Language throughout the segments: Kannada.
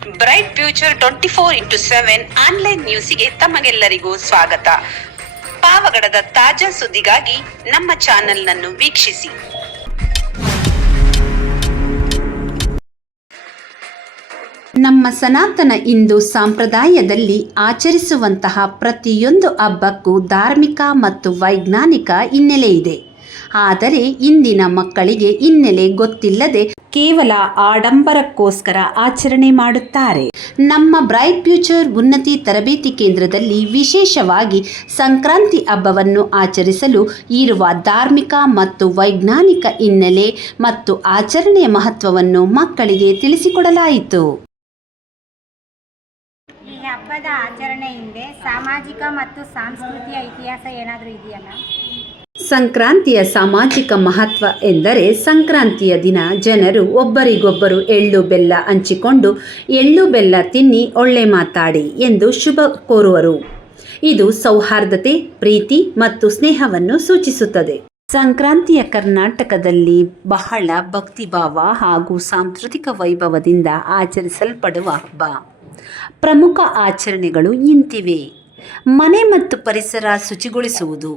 ಬ್ರೈಟ್ ಫ್ಯೂಚರ್ 24x7 ಆನ್ಲೈನ್ ನ್ಯೂಸಿಗೆ ತಮಗೆಲ್ಲರಿಗೂ ಸ್ವಾಗತ. ಪಾವಗಡದ ತಾಜಾ ಸುದ್ದಿಗಾಗಿ ನಮ್ಮ ಚಾನೆಲ್ನನ್ನು ವೀಕ್ಷಿಸಿ. ನಮ್ಮ ಸನಾತನ ಹಿಂದೂ ಸಂಪ್ರದಾಯದಲ್ಲಿ ಆಚರಿಸುವಂತಹ ಪ್ರತಿಯೊಂದು ಹಬ್ಬಕ್ಕೂ ಧಾರ್ಮಿಕ ಮತ್ತು ವೈಜ್ಞಾನಿಕ ಹಿನ್ನೆಲೆ ಇದೆ. ಆದರೆ ಇಂದಿನ ಮಕ್ಕಳಿಗೆ ಹಿನ್ನೆಲೆ ಗೊತ್ತಿಲ್ಲದೆ ಕೇವಲ ಆಡಂಬರಕ್ಕೋಸ್ಕರ ಆಚರಣೆ ಮಾಡುತ್ತಾರೆ. ನಮ್ಮ ಬ್ರೈಟ್ ಫ್ಯೂಚರ್ ಉನ್ನತಿ ತರಬೇತಿ ಕೇಂದ್ರದಲ್ಲಿ ವಿಶೇಷವಾಗಿ ಸಂಕ್ರಾಂತಿ ಹಬ್ಬವನ್ನು ಆಚರಿಸಲು ಇರುವ ಧಾರ್ಮಿಕ ಮತ್ತು ವೈಜ್ಞಾನಿಕ ಹಿನ್ನೆಲೆ ಮತ್ತು ಆಚರಣೆಯ ಮಹತ್ವವನ್ನು ಮಕ್ಕಳಿಗೆ ತಿಳಿಸಿಕೊಡಲಾಯಿತು. ಈ ಹಬ್ಬದ ಆಚರಣೆ ಹಿಂದೆ ಸಾಮಾಜಿಕ ಮತ್ತು ಸಾಂಸ್ಕೃತಿಕ ಇತಿಹಾಸ ಏನಾದರೂ ಇದೆಯಲ್ಲ? ಸಂಕ್ರಾಂತಿಯ ಸಾಮಾಜಿಕ ಮಹತ್ವ ಎಂದರೆ ಸಂಕ್ರಾಂತಿಯ ದಿನ ಜನರು ಒಬ್ಬರಿಗೊಬ್ಬರು ಎಳ್ಳು ಬೆಲ್ಲ ಹಂಚಿಕೊಂಡು ಎಳ್ಳು ಬೆಲ್ಲ ತಿನ್ನಿ ಒಳ್ಳೆ ಮಾತಾಡಿ ಎಂದು ಶುಭ ಕೋರುವರು. ಇದು ಸೌಹಾರ್ದತೆ, ಪ್ರೀತಿ ಮತ್ತು ಸ್ನೇಹವನ್ನು ಸೂಚಿಸುತ್ತದೆ. ಸಂಕ್ರಾಂತಿಯ ಕರ್ನಾಟಕದಲ್ಲಿ ಬಹಳ ಭಕ್ತಿಭಾವ ಹಾಗೂ ಸಾಂಸ್ಕೃತಿಕ ವೈಭವದಿಂದ ಆಚರಿಸಲ್ಪಡುವ ಹಬ್ಬ. ಪ್ರಮುಖ ಆಚರಣೆಗಳು ಇಂತಿವೆ. ಮನೆ ಮತ್ತು ಪರಿಸರ ಶುಚಿಗೊಳಿಸುವುದು.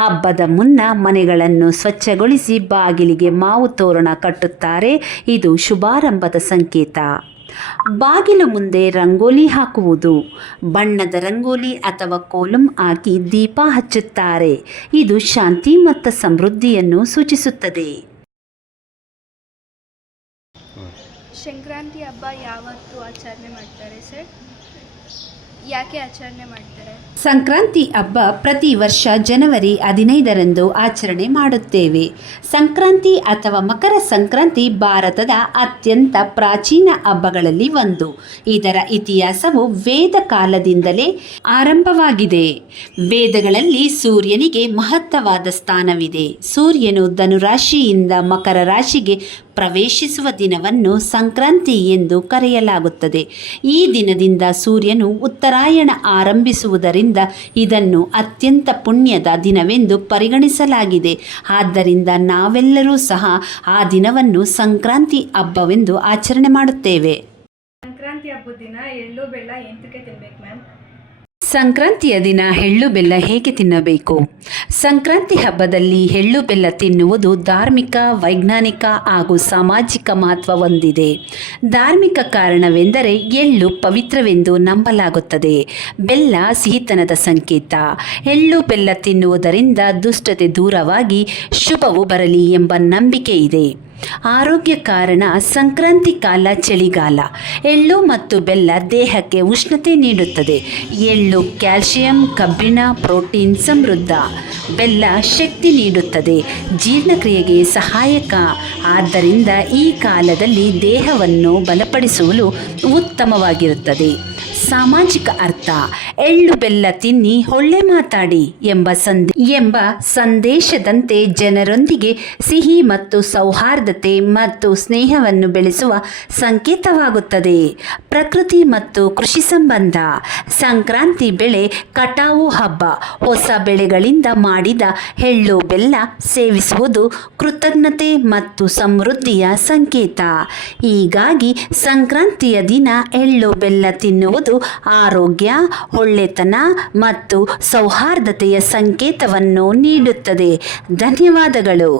ಹಬ್ಬದ ಮುನ್ನ ಮನೆಗಳನ್ನು ಸ್ವಚ್ಛಗೊಳಿಸಿ ಬಾಗಿಲಿಗೆ ಮಾವು ತೋರಣ ಕಟ್ಟುತ್ತಾರೆ. ಇದು ಶುಭಾರಂಭದ ಸಂಕೇತ. ಬಾಗಿಲು ಮುಂದೆ ರಂಗೋಲಿ ಹಾಕುವುದು. ಬಣ್ಣದ ರಂಗೋಲಿ ಅಥವಾ ಕೋಲಂ ಹಾಕಿ ದೀಪ ಹಚ್ಚುತ್ತಾರೆ. ಇದು ಶಾಂತಿ ಮತ್ತು ಸಮೃದ್ಧಿಯನ್ನು ಸೂಚಿಸುತ್ತದೆ. ಸಂಕ್ರಾಂತಿ ಹಬ್ಬ ಯಾವತ್ತು ಆಚರಣೆ ಮಾಡ್ತಾರೆ ಸರ್? ಯಾಕೆ ಆಚರಣೆ ಮಾಡ್ತಾರೆ? ಸಂಕ್ರಾಂತಿ ಹಬ್ಬ ಪ್ರತಿ ವರ್ಷ ಜನವರಿ 15ರಂದು ಆಚರಣೆ ಮಾಡುತ್ತೇವೆ. ಸಂಕ್ರಾಂತಿ ಅಥವಾ ಮಕರ ಸಂಕ್ರಾಂತಿ ಭಾರತದ ಅತ್ಯಂತ ಪ್ರಾಚೀನ ಹಬ್ಬಗಳಲ್ಲಿ ಒಂದು. ಇದರ ಇತಿಹಾಸವು ವೇದ ಕಾಲದಿಂದಲೇ ಆರಂಭವಾಗಿದೆ. ವೇದಗಳಲ್ಲಿ ಸೂರ್ಯನಿಗೆ ಮಹತ್ತರವಾದ ಸ್ಥಾನವಿದೆ. ಸೂರ್ಯನು ಧನುರಾಶಿಯಿಂದ ಮಕರ ರಾಶಿಗೆ ಪ್ರವೇಶಿಸುವ ದಿನವನ್ನು ಸಂಕ್ರಾಂತಿ ಎಂದು ಕರೆಯಲಾಗುತ್ತದೆ. ಈ ದಿನದಿಂದ ಸೂರ್ಯನು ಉತ್ತರಾಯಣ ಆರಂಭಿಸುವುದರಿಂದ ಇದನ್ನು ಅತ್ಯಂತ ಪುಣ್ಯದ ದಿನವೆಂದು ಪರಿಗಣಿಸಲಾಗಿದೆ. ಆದ್ದರಿಂದ ನಾವೆಲ್ಲರೂ ಸಹ ಆ ದಿನವನ್ನು ಸಂಕ್ರಾಂತಿ ಹಬ್ಬವೆಂದು ಆಚರಣೆ ಮಾಡುತ್ತೇವೆ. ಸಂಕ್ರಾಂತಿ ಹಬ್ಬದ ದಿನ ಎಳ್ಳು ಬೆಲ್ಲ ಎಂತಕ್ಕೆ ತಿನ್ಬೇಕು ಮ್ಯಾಮ್? ಸಂಕ್ರಾಂತಿಯ ದಿನ ಎಳ್ಳು ಬೆಲ್ಲ ಹೇಗೆ ತಿನ್ನಬೇಕು? ಸಂಕ್ರಾಂತಿ ಹಬ್ಬದಲ್ಲಿ ಎಳ್ಳು ಬೆಲ್ಲ ತಿನ್ನುವುದು ಧಾರ್ಮಿಕ, ವೈಜ್ಞಾನಿಕ ಹಾಗೂ ಸಾಮಾಜಿಕ ಮಹತ್ವ ಹೊಂದಿದೆ. ಧಾರ್ಮಿಕ ಕಾರಣವೆಂದರೆ ಎಳ್ಳು ಪವಿತ್ರವೆಂದು ನಂಬಲಾಗುತ್ತದೆ. ಬೆಲ್ಲ ಸಿಹಿತನದ ಸಂಕೇತ. ಎಳ್ಳು ಬೆಲ್ಲ ತಿನ್ನುವುದರಿಂದ ದುಷ್ಟತೆ ದೂರವಾಗಿ ಶುಭವು ಬರಲಿ ಎಂಬ ನಂಬಿಕೆ ಇದೆ. ಆರೋಗ್ಯ ಕಾರಣ. ಸಂಕ್ರಾಂತಿ ಕಾಲ ಚಳಿಗಾಲ. ಎಳ್ಳು ಮತ್ತು ಬೆಲ್ಲ ದೇಹಕ್ಕೆ ಉಷ್ಣತೆ ನೀಡುತ್ತದೆ. ಎಳ್ಳು ಕ್ಯಾಲ್ಸಿಯಂ, ಕಬ್ಬಿಣ, ಪ್ರೋಟೀನ್ ಸಮೃದ್ಧ. ಬೆಲ್ಲ ಶಕ್ತಿ ನೀಡುತ್ತದೆ, ಜೀರ್ಣಕ್ರಿಯೆಗೆ ಸಹಾಯಕ. ಆದ್ದರಿಂದ ಈ ಕಾಲದಲ್ಲಿ ದೇಹವನ್ನು ಬಲಪಡಿಸಲು ಉತ್ತಮವಾಗಿರುತ್ತದೆ. ಸಾಮಾಜಿಕ ಅರ್ಥ. ಎಳ್ಳು ಬೆಲ್ಲ ತಿನ್ನಿ ಒಳ್ಳೆ ಮಾತಾಡಿ ಎಂಬ ಸಂದೇಶದಂತೆ ಜನರೊಂದಿಗೆ ಸಿಹಿ ಮತ್ತು ಸೌಹಾರ್ದತೆ ಮತ್ತು ಸ್ನೇಹವನ್ನು ಬೆಳೆಸುವ ಸಂಕೇತವಾಗುತ್ತದೆ. ಪ್ರಕೃತಿ ಮತ್ತು ಕೃಷಿ ಸಂಬಂಧ. ಸಂಕ್ರಾಂತಿ ಬೆಳೆ ಕಟಾವು ಹಬ್ಬ. ಹೊಸ ಬೆಳೆಗಳಿಂದ ಮಾಡಿದ ಎಳ್ಳು ಬೆಲ್ಲ ಸೇವಿಸುವುದು ಕೃತಜ್ಞತೆ ಮತ್ತು ಸಮೃದ್ಧಿಯ ಸಂಕೇತ. ಹೀಗಾಗಿ ಸಂಕ್ರಾಂತಿಯ ದಿನ ಎಳ್ಳು ಬೆಲ್ಲ ತಿನ್ನುವುದು ಆರೋಗ್ಯ, ಒಳ್ಳೆತನ ಮತ್ತು ಸೌಹಾರ್ದತೆಯ ಸಂಕೇತವನ್ನು ನೀಡುತ್ತದೆ. ಧನ್ಯವಾದಗಳು.